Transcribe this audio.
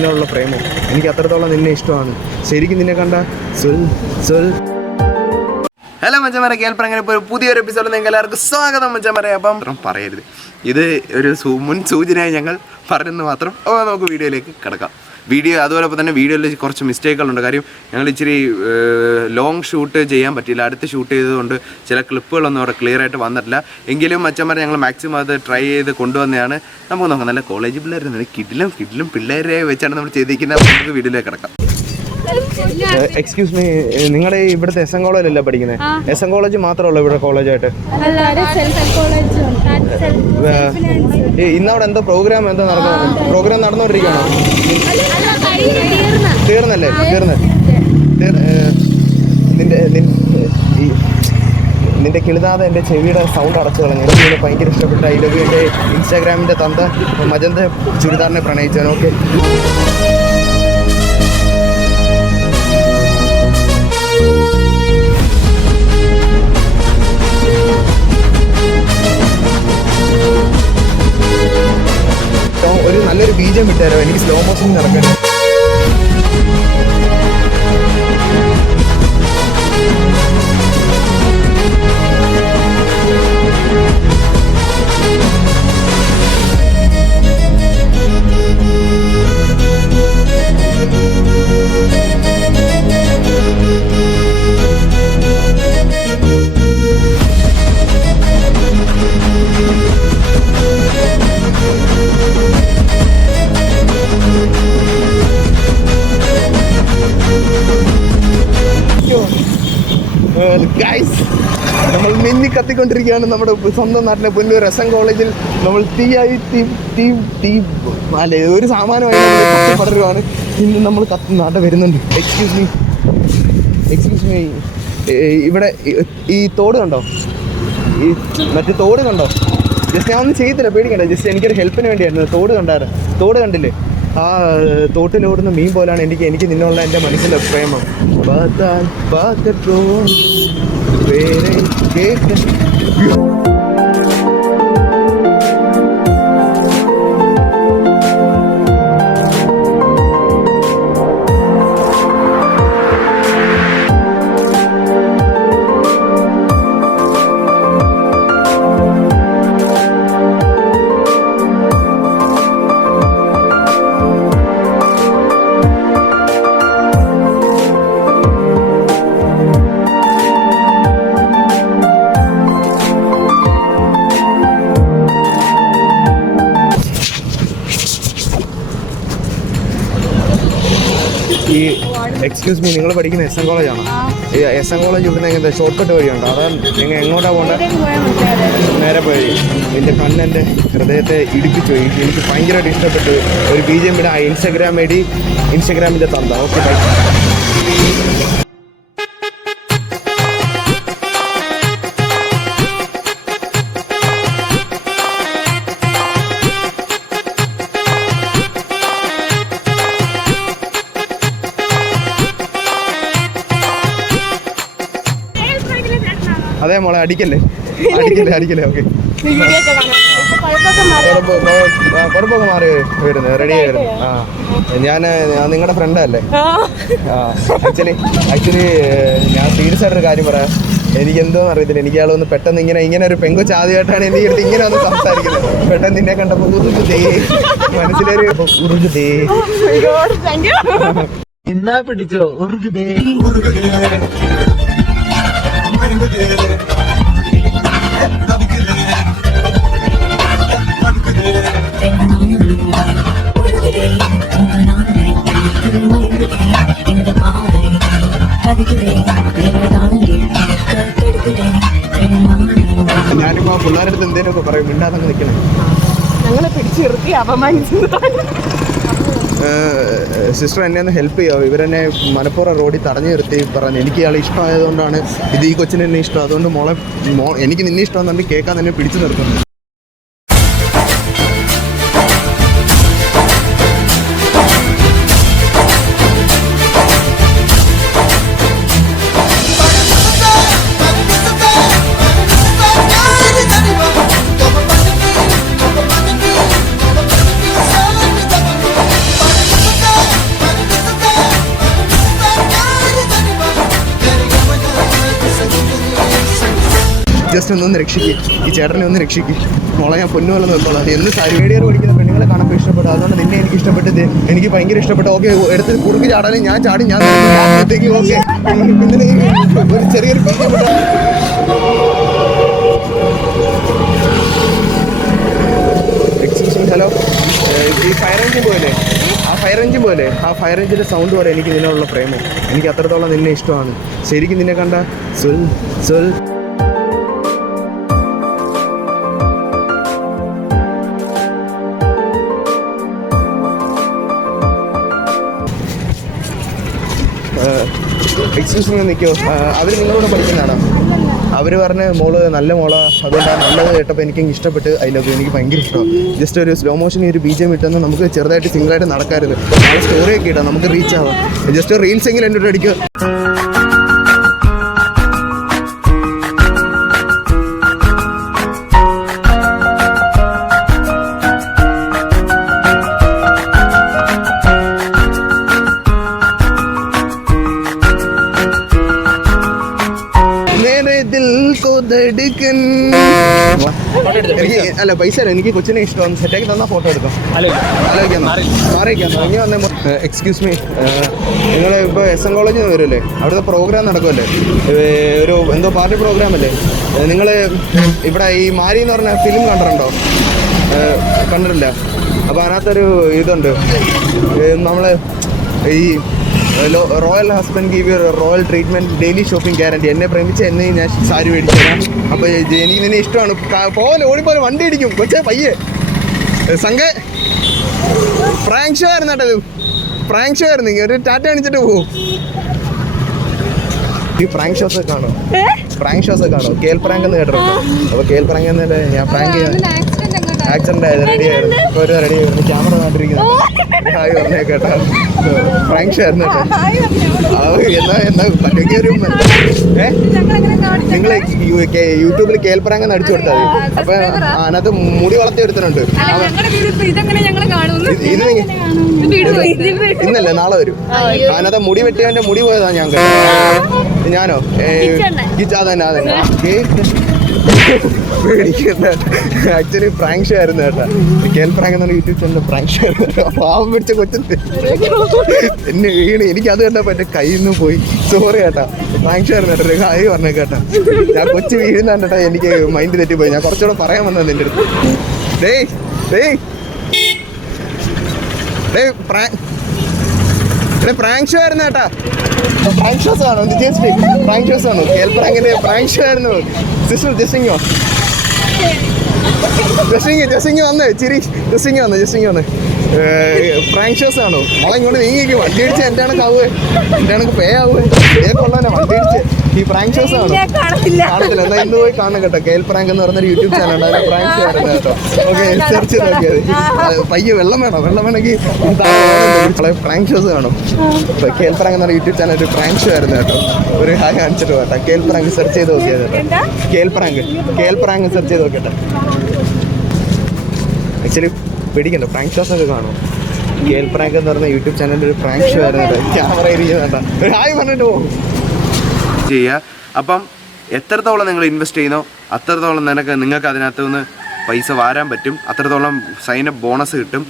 നിന്നോടുള്ള പ്രേമം. എനിക്ക് അത്രത്തോളം നിന്നെ ഇഷ്ടമാണ്. ശരിക്കും നിന്നെ കണ്ട ഹലോ മച്ചന്മാരെ, കേൾപ്പറങ്ങനെ ഇപ്പോൾ പുതിയൊരു എപ്പിസോഡ് നിങ്ങൾക്ക് എല്ലാവർക്കും സ്വാഗതം മച്ചന്മാരെ. അപ്പം പറയരുത്, ഇത് ഒരു മുൻ സൂചനയായി ഞങ്ങൾ പറഞ്ഞെന്ന് മാത്രം. അപ്പോൾ നമുക്ക് വീഡിയോയിലേക്ക് കിടക്കാം. അതുപോലെ തന്നെ വീഡിയോയിൽ കുറച്ച് മിസ്റ്റേക്കുകളുണ്ട്. കാര്യം ഞങ്ങൾ ഇച്ചിരി ലോങ് ഷൂട്ട് ചെയ്യാൻ പറ്റിയില്ല. അടുത്ത് ഷൂട്ട് ചെയ്തതുകൊണ്ട് ചില ക്ലിപ്പുകളൊന്നും അവിടെ ക്ലിയർ ആയിട്ട് വന്നിട്ടില്ല. എങ്കിലും മച്ചന്മാരെ ഞങ്ങൾ മാക്സിമം അത് ട്രൈ ചെയ്ത് കൊണ്ടുവന്നതാണ്. നമുക്ക് നോക്കാം. നല്ല കോളേജ് പിള്ളേരുണ്ട്, കിടിലും പിള്ളേരെ വെച്ചാണ് നമ്മൾ ചെയ്തിരിക്കുന്നത്. നമുക്ക് വീഡിയോയിലേക്ക് കിടക്കാം. എക്സ്ക്യൂസ് മീ, നിങ്ങളുടെ ഇവിടുത്തെ എസ് എൻ കോളേജല്ലേ പഠിക്കുന്നത്? എസ് എൻ കോളേജ് മാത്രമല്ലോ ഇവിടെ കോളേജായിട്ട്? ഇന്നവിടെ എന്തോ പ്രോഗ്രാം നടന്നുകൊണ്ടിരിക്കുകയാണോ? തീർന്നല്ലേ? നിന്റെ കിളിതാതെ എൻ്റെ ചെവിയുടെ സൗണ്ട് അടച്ചു കളഞ്ഞു. എനിക്ക് ഭയങ്കര ഇഷ്ടപ്പെട്ട ഐ ലവ് യു. എൻ്റെ ഇൻസ്റ്റാഗ്രാമിൻ്റെ തന്ത മജന്ത ചുരിദാറിനെ പ്രണയിച്ചാണ്. ഓക്കെ, ഒരു നല്ലൊരു ബീജം വിട്ടുതരോ? എനിക്ക് സ്ലോ മോഷൻ നടക്കണം. ഗൈസ്, നമ്മൾ മിന്നി കത്തിക്കൊണ്ടിരിക്കുകയാണ് നമ്മുടെ സ്വന്തം നാട്ടിലെ പുല്ലൂർ എസ് എൻ കോളേജിൽ. നമ്മൾ അല്ലേ ഒരു സാമാനമായി പടരുവാണ്. ഇന്ന് നമ്മൾ നാട്ടിൽ വരുന്നുണ്ട്. എക്സ്ക്യൂസ് മീ, ഇവിടെ ഈ തോട് കണ്ടോ? ഈ മറ്റേ തോട് കണ്ടോ? ജസ്റ്റ് ഞാൻ ഒന്നും ചെയ്തില്ല, പേടിക്കണ്ട. ജസ്റ്റ് എനിക്കൊരു ഹെൽപ്പിന് വേണ്ടിയായിരുന്നു. തോട് കണ്ടില്ലേ? ആ തോട്ടിലോടുന്ന മീൻ പോലാണ് എനിക്ക് നിന്നുള്ള എൻ്റെ മനസ്സിലെ പ്രേമം. ഈ എക്സ്ക്യൂസ് മീ, നിങ്ങൾ പഠിക്കുന്ന എസ് എൻ കോളേജാണോ? ഈ എസ് എൻ കോളേജ് ഇവിടുന്ന് എങ്ങനെ ഷോർട്ട് കട്ട് വഴിയുണ്ടോ? അതാ നിങ്ങൾ എങ്ങോട്ടാണ് പോകേണ്ടത്? നേരെ പോയി. എൻ്റെ കണ്ണെൻ്റെ ഹൃദയത്തെ ഇടിപ്പിച്ചു. എനിക്ക് ഭയങ്കരമായിട്ട് ഇഷ്ടപ്പെട്ടു. ഒരു BGM ഇടാം. ഇൻസ്റ്റാഗ്രാമിൻ്റെ തന്ത. Okay, bye. അതെ മോളെ, അടിക്കല്ലേ. ഓക്കെ, കുഴപ്പമൊക്കെ മാറി വരുന്നത്, റെഡിയായി വരുന്നത്. ഞാൻ നിങ്ങളുടെ ഫ്രണ്ടല്ലേ? ആക്ച്വലി ഞാൻ സീരിയസ് ആയിട്ടൊരു കാര്യം പറയാം. എനിക്കെന്തോന്ന് അറിയത്തില്ല, എനിക്ക് ആളൊന്ന് പെട്ടെന്ന് ഇങ്ങനെ ഒരു പെങ്കൊച്ച് ആദ്യമായിട്ടാണ് എൻ്റെ അടുത്ത് ഇങ്ങനെ ഒന്ന് സംസാരിക്കുന്നത്. പെട്ടെന്ന് നിന്നെ കണ്ടപ്പോൾ മനസ്സിലൊരു എന്നാ പിടിച്ചോ ഞാനിപ്പോ പിള്ളേരുടെ അടുത്ത് എന്തേലുമൊക്കെ പറയും, മിണ്ടാതെ നിൽക്കണം. ഞങ്ങളെ പിടിച്ചു നിർത്തി അപമാനിച്ചു. സിസ്റ്റർ എന്നെ ഒന്ന് ഹെൽപ്പ് ചെയ്യാമോ? ഇവരെന്നെ മനപ്പുറം റോഡിൽ തടഞ്ഞു നിർത്തി പറഞ്ഞു എനിക്ക് ഇയാൾ ഇഷ്ടമായതുകൊണ്ടാണ് ഈ കൊച്ചിന് എന്നെ ഇഷ്ടം, അതുകൊണ്ട് എനിക്ക് നിന്നെ ഇഷ്ടമെന്നുണ്ടെങ്കിൽ കേൾക്കാൻ തന്നെ പിടിച്ചു നിർത്തുന്നു. ജസ്റ്റ് ഒന്ന് രക്ഷിക്കും, ഈ ചേട്ടനെ ഒന്ന് രക്ഷിക്കും മോളെ, ഞാൻ പൊന്നുപോലെ നോക്കോളാം. എന്ന് സാരിവേടിയർ പഠിക്കുന്ന പെണ്ണുങ്ങളെ കാണുമ്പോൾ ഇഷ്ടപ്പെട്ടു, അതുകൊണ്ട് നിന്നെ എനിക്ക് ഇഷ്ടപ്പെട്ടത്, എനിക്ക് ഭയങ്കര ഇഷ്ടപ്പെട്ടു. ഓക്കെ, എടുത്ത് കുറുക്ക് ചാടാനും ഞാൻ ചാടി, ഞാൻ ത്തേക്ക് ഓക്കെ. പിന്നെ ഒരു ചെറിയൊരു ഹലോ, ഈ ഫയർ എഞ്ചിൻ പോലെ, ആ ഫയർ എഞ്ചിൻ പോലെ, ആ ഫയർ എഞ്ചിൻ്റെ സൗണ്ട് പോലെ എനിക്ക് നിന്നോടുള്ള പ്രേമം, എനിക്ക് അത്രത്തോളം നിന്നെ ഇഷ്ടമാണ്. ശരിക്കും നിന്നെ കണ്ട സുൽ സുൽ എക്സ്ക്യൂസ് മീ നിൽക്കുമോ? അവർ നിങ്ങളോട് പഠിക്കുന്നതാണോ? അവർ പറഞ്ഞ മോള് നല്ല മോളാ, അതുകൊണ്ടാണ് നല്ലത് കേട്ടപ്പോൾ എനിക്ക് ഇഷ്ടപ്പെട്ട്. അതിലൊക്കെ എനിക്ക് ഭയങ്കര ഇഷ്ടമാണ്. ജസ്റ്റ് ഒരു സ്ലോ മോഷൻ ഒരു BGM ഇട്ടെന്ന് നമുക്ക് ചെറുതായിട്ട് സിംഗിളായിട്ട് നടക്കാറുണ്ട്. നാളെ സ്റ്റോറിയൊക്കെ ഇട്ടാൽ നമുക്ക് റീച്ച് ആവാം. ജസ്റ്റ് റീൽസ് എങ്കിലും എൻ്റെ കൂടെ അടിക്കുക. അല്ല പൈസ അല്ല, എനിക്ക് കൊച്ചിനെ ഇഷ്ടമാണ്. സെറ്റാക്കി തന്നാൽ ഫോട്ടോ എടുക്കാം. മാറിയിരിക്കാം. ഇനി വന്നേ. എക്സ്ക്യൂസ് മീ, നിങ്ങൾ ഇപ്പോൾ SM കോളേജിൽ നിന്ന് വരുമല്ലേ? അവിടുത്തെ പ്രോഗ്രാം നടക്കുമല്ലേ? ഒരു എന്തോ പാർട്ടി പ്രോഗ്രാം അല്ലേ? നിങ്ങൾ ഇവിടെ ഈ മാരി എന്ന് പറഞ്ഞ ഫിലിം കണ്ടിട്ടുണ്ടോ? കണ്ടിട്ടില്ല? അപ്പോൾ അതിനകത്തൊരു ഇതുണ്ട്, നമ്മൾ ഈ royal husband give you royal treatment daily shopping guarantee. എന്നെ പ്രേമിച്ച് എന്നെ ഞാൻ സാരി മേടിച്ചു തരാം. അപ്പോൾ എനിക്ക് നിന്നെ ഇഷ്ടമാണ്. പോലെ ഓടിപ്പോലെ വണ്ടി ഇടിക്കും കൊച്ചേ, പയ്യെ. സംഘ പ്രാങ്ക് ഷോ ആയിരുന്നു കേട്ടോ, പ്രാങ്ക് ഷോ ആയിരുന്നു. ഒരു ടാറ്റ കാണിച്ചിട്ട് പോകും. ഈ പ്രാങ്ക് ഷോസ് ഒക്കെ കാണോ? പ്രാങ്ക് ഷോസ് ഒക്കെ കാണോ? കേൽ പ്രാങ്ക് എന്ന് കേട്ടിട്ടുണ്ടോ? അപ്പോൾ കേൽ പ്രാങ്ക് എന്നല്ലേ ഞാൻ പ്രാങ്ക് ചെയ്യാൻ ആക്സിഡന്റ് ആയത്. റെഡി ആയിരുന്നു, ഇപ്പോൾ ഒരു റെഡി ആയിരുന്നു. ക്യാമറ കാട്ടിരിക്കുന്നത് ഹായ് പറഞ്ഞേ കേട്ടോ. പ്രാങ്ക് ഷോ ആയിരുന്നു കേട്ടോ. എന്താ പറ്റൊക്കെ ഒരു നിങ്ങൾ യൂട്യൂബിൽ കേൽ പ്രാങ്ക് എന്ന് അടിച്ചു കൊടുത്താൽ മതി. അപ്പോൾ അതിനകത്ത് മുടി വളർത്തി ഒരുത്തനുണ്ട്. ഇന്നല്ലേ നാളെ വരും. അതിനകത്ത് മുടി വെട്ടിയവൻ്റെ മുടി പോയതാണ് ഞാൻ കേട്ടോ. ഞാനോ? അതന്നെ അതന്നെ ആക്ച്വലി പ്രാങ്ക് ഷോ ആയിരുന്നു കേട്ടോ. കേൽ പ്രാങ്ക് എന്നാണ് യൂട്യൂബ് ചാനൽ പ്രാങ്ക് ഷോ ആയിരുന്നു കേട്ടോ. പാവം പിടിച്ച കൊച്ചത്ത് എന്നെ വീണ്, എനിക്കത് കണ്ടപ്പോൾ എൻ്റെ കയ്യിൽ നിന്ന് പോയി. സോറി കേട്ടോ, പ്രാങ്ക് ഷോ ആയിരുന്നു കേട്ടോ. ഹായ് പറഞ്ഞേ കേട്ടോ. ഞാൻ കൊച്ചു വീഴുന്നാണ് കേട്ടോ, എനിക്ക് മൈൻഡ് തെറ്റിപ്പോയി. ഞാൻ കുറച്ചുകൂടെ പറയാൻ വന്നത് നിൻ്റെ അടുത്ത്. പ്രാങ്ക് ഷോ ആയിരുന്നു കേട്ടാ. പ്രാങ്ക് ഷോസ് ആണോ? പ്രാങ്ക് ഷോസ് ആണോ? കേൽ പ്രാങ്കിന്റെ പ്രാങ്ക് ഷോ ആയിരുന്നു. സിസ്റ്റർ ജസ്സിങ്ങോ വന്നേ, ചിരി ജസ്സിങ് വന്നേ. പ്രാങ്ക് ഷോസ് ആണോ? മോളെ ഇങ്ങോട്ട് നീങ്ങിക്ക്. വണ്ടി അടിച്ച് എൻ്റെ കണക്ക് ആവുക, എൻ്റെ കണക്ക് പേ ആവുക. കൊള്ളാനെ വണ്ടി അടിച്ച്. ഈ പ്രാങ്ക് ഷോസ് ആണോ? കാണത്തില്ല. എന്നാൽ ഇന്ന് പോയി കാണണം കേട്ടോ. കേൽ പ്രാങ്ക് എന്ന് പറഞ്ഞൊരു യൂട്യൂബ് ചാനൽ, അതിന് പ്രാങ്ക് ഷോ ആയിരുന്നു കേട്ടോ. ഓക്കെ, സെർച്ച് ചെയ്ത് നോക്കിയത്. പയ്യെ വെള്ളം വേണമെങ്കിൽ പ്രാങ്ക് ഷോസ് കാണും. കേൽ പ്രാങ്ക് എന്ന് പറഞ്ഞ യൂട്യൂബ് ചാനൽ ഒരു പ്രാങ്ക് ഷോ ആയിരുന്നു കേട്ടോ. ഒരു ഹായ് കാണിച്ചിട്ട് കേട്ടോ. കേൽ പ്രാങ്ക് സെർച്ച് ചെയ്ത് നോക്കിയത് കേട്ടോ. കേൽ പ്രാങ്ക് സെർച്ച് ചെയ്ത് നോക്കട്ടെ. ആക്ച്വലി പേടിക്കണ്ട, പ്രാങ്ക് ഷോസ് ഒക്കെ കാണും. കേൽ പ്രാങ്ക് എന്ന് പറഞ്ഞ യൂട്യൂബ് ചാനലിൽ ഒരു പ്രാങ്ക് ഷോ ആയിരുന്നു. ക്യാമറ ഇരിക്കുന്നുണ്ടോ? ഒരു ഹായ് പറഞ്ഞിട്ട് പോകും ചെയ്യുക. അപ്പം എത്രത്തോളം നിങ്ങൾ ഇൻവെസ്റ്റ് ചെയ്യുന്നോ അത്രത്തോളം നിങ്ങൾക്ക് അതിനകത്ത് നിന്ന് പൈസ വാരാൻ പറ്റും. അത്രത്തോളം സൈൻ അപ്പ് ബോണസ് കിട്ടും.